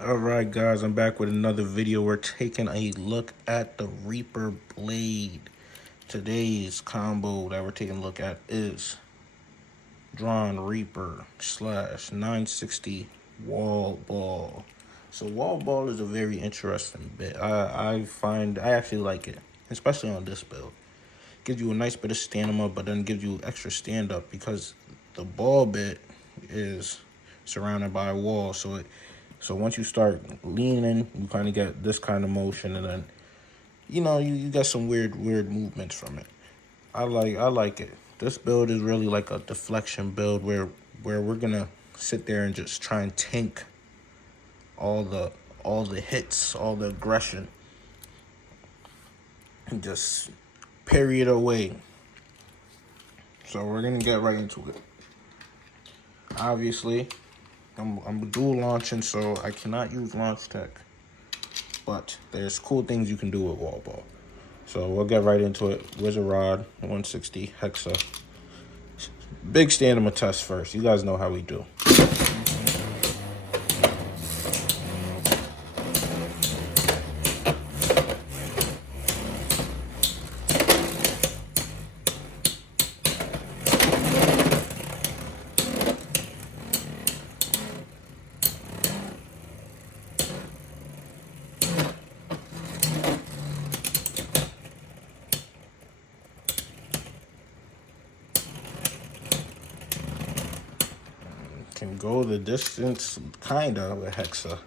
Alright guys, I'm back with another video. We're taking a look at the Reaper Blade. Today's combo that we're taking a look at is Drawn Reaper slash 960 Wall Ball. So Wall Ball is a very interesting bit. I actually like it, especially on this build. Gives you a nice bit of stamina, but then gives you extra stand up because the ball bit is surrounded by a wall, so once you start leaning, you kind of get this kind of motion, and then you get some weird movements from it. I like it. This build is really like a deflection build where we're gonna sit there and just try and tank all the hits, all the aggression, and just parry it away. So we're gonna get right into it. Obviously, I'm dual launching, so I cannot use launch tech. But there's cool things you can do with Wall Ball. So we'll get right into it. Wizard Rod, 160, Hexa. Big stamina test first. You guys know how we do. Can go the distance, kinda, with Hexa.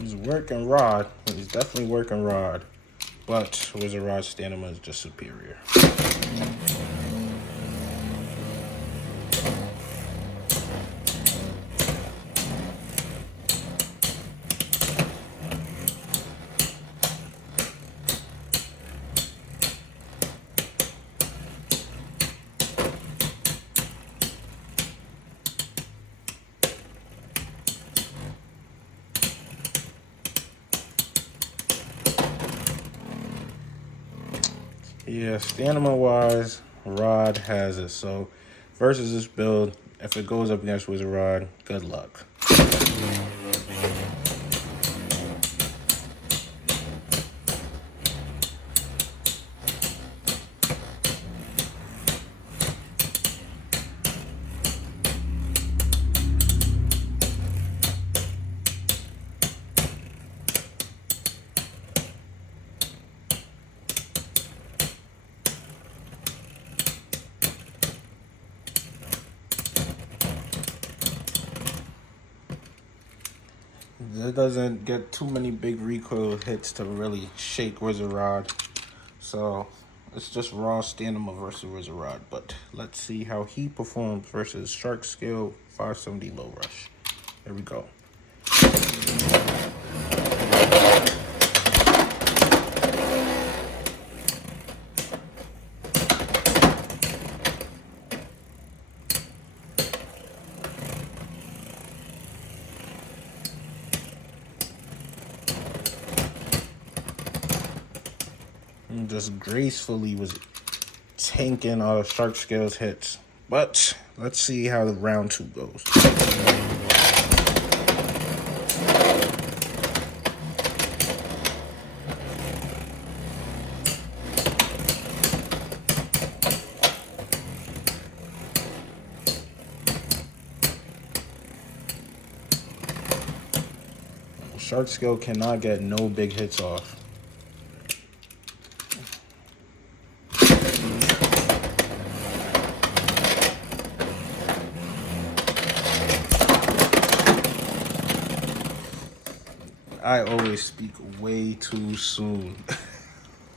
He's working Rod. He's definitely working Rod. But Wizard Rod's stamina is just superior. Yeah, stamina-wise, Rod has it. So, versus this build, if it goes up against Wizard Rod, good luck. It doesn't get too many big recoil hits to really shake Wizard Rod. So it's just raw stamina versus Wizard Rod. But let's see how he performs versus Shark Scale 570 Low Rush. Here we go. And just gracefully was tanking Shark Scale's hits. But let's see how the round 2 goes. Shark Scale cannot get no big hits off. I always speak way too soon.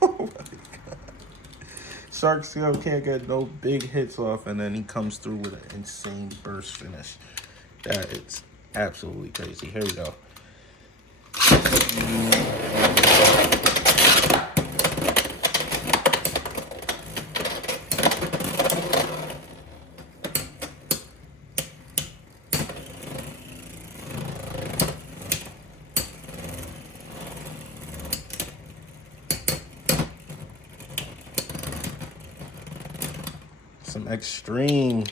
Oh my god. Shark Scale can't get no big hits off, and then he comes through with an insane burst finish. That is absolutely crazy. Here we go. Some extreme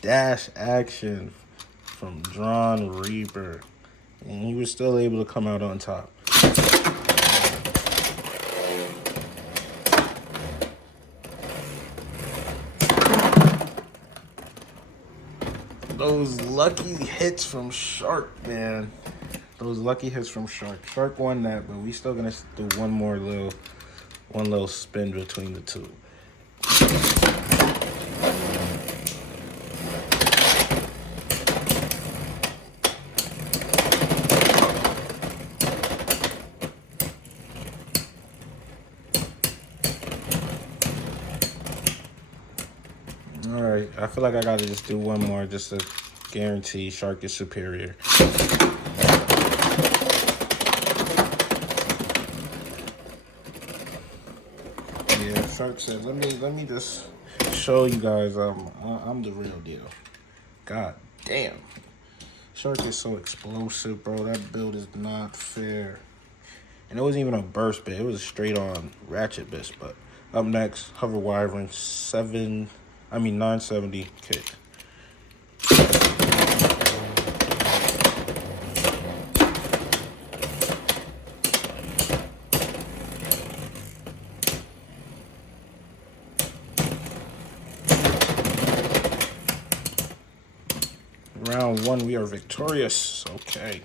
dash action from Drawn Reaper. And he was still able to come out on top. Those lucky hits from Shark, man. Those lucky hits from Shark. Shark won that, but we still gonna do one little spin between the two. All right, I feel like I gotta just do one more just to guarantee Shark is superior. Yeah, Shark said, let me just show you guys I'm the real deal. God damn. Shark is so explosive, bro. That build is not fair. And it wasn't even a burst bit. It was a straight on ratchet bit. But up next, Hover Wyvern 970 kick. Round one, we are victorious. Okay.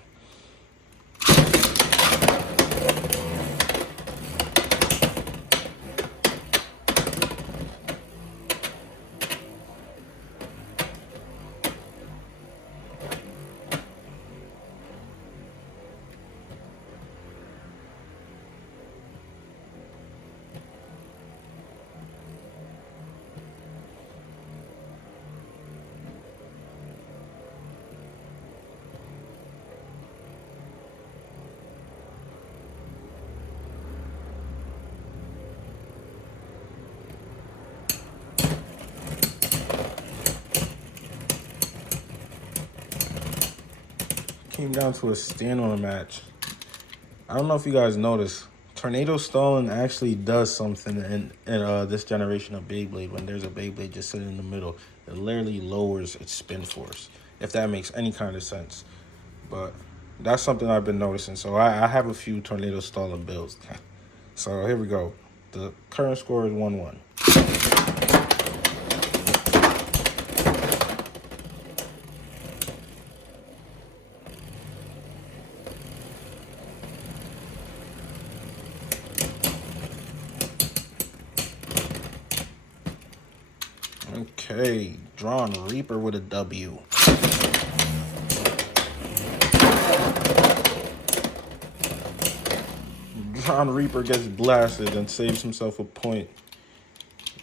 Came down to a stand-on match. I don't know if you guys noticed, Tornado Stalling actually does something in this generation of Beyblade. When there's a Beyblade just sitting in the middle, it literally lowers its spin force, if that makes any kind of sense. But that's something I've been noticing. So I have a few Tornado Stalling builds. So here we go. The current score is 1-1. Okay, Drawn Reaper with a W. Drawn Reaper gets blasted and saves himself a point.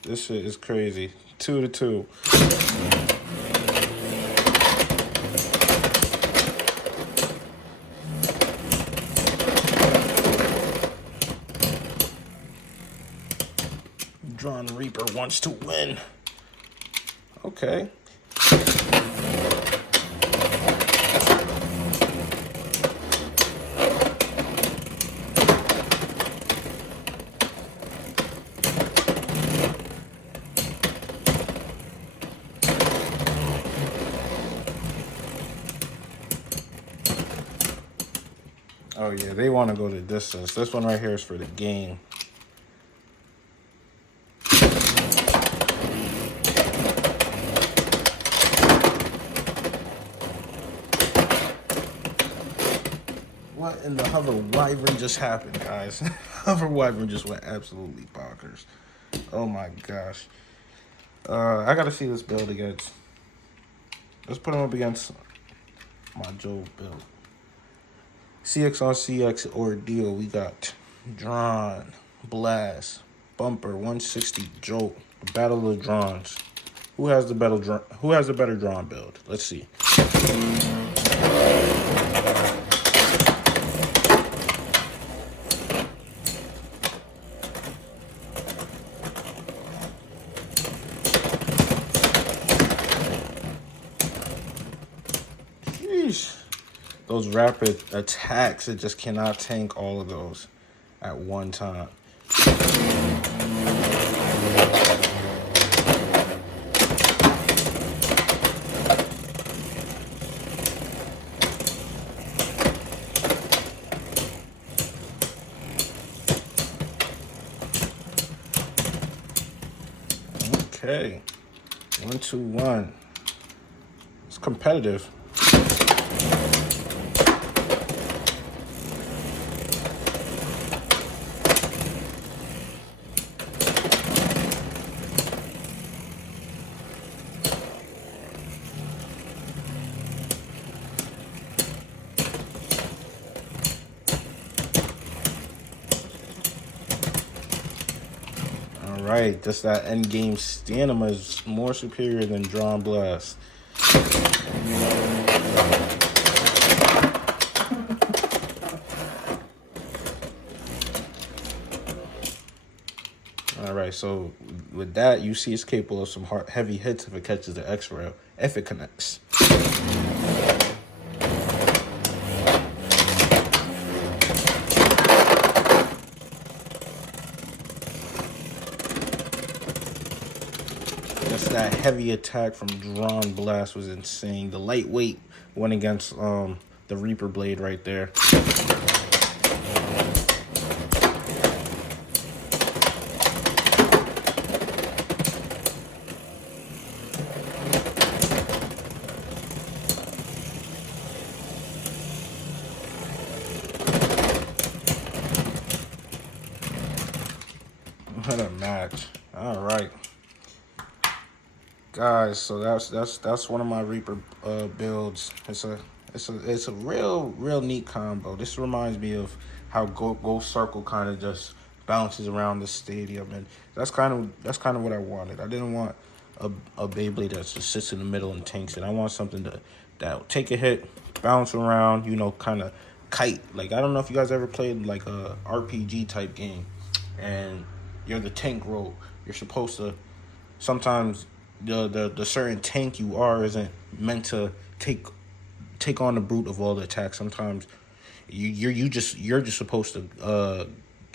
This shit is crazy. 2-2. Drawn Reaper wants to win. Okay. Oh yeah, they want to go the distance. This one right here is for the game. What in the Hover Wyvern just happened, guys? Hover Wyvern just went absolutely bonkers. Oh my gosh. I gotta see this build against. Let's put him up against my Joe build. CX on CX ordeal. We got Drawn, Blast, Bumper, 160 Jolt. The Battle of the Drawns. Who has the better Drawn build? Let's see. those rapid attacks, it just cannot tank all of those at one time. Okay, 1, 2, 1. It's competitive. All right, just that end game stamina is more superior than drawn blast. All right, so with that, you see it's capable of some heavy hits if it catches the X rail, if it connects. Just that heavy attack from drawn blast was insane. The lightweight went against the Reaper blade right there. What a match. All right, guys, so that's one of my Reaper builds. It's a real neat combo. This reminds me of how Ghost Circle kind of just bounces around the stadium, and that's kind of what I wanted. I didn't want a Beyblade that just sits in the middle and tanks it. I want something that take a hit, bounce around, you know, kind of kite. Like, I don't know if you guys ever played like a RPG type game, and you're the tank role. You're supposed to sometimes the certain tank you are isn't meant to take on the brute of all the attacks. Sometimes you're just supposed to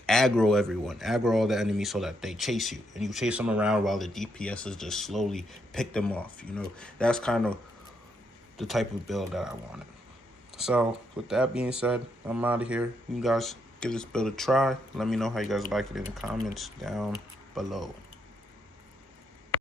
aggro everyone, aggro all the enemies so that they chase you, and you chase them around while the DPSs just slowly pick them off. You know, that's kind of the type of build that I wanted. So with that being said, I'm out of here. You guys give this build a try. Let me know how you guys like it in the comments down below.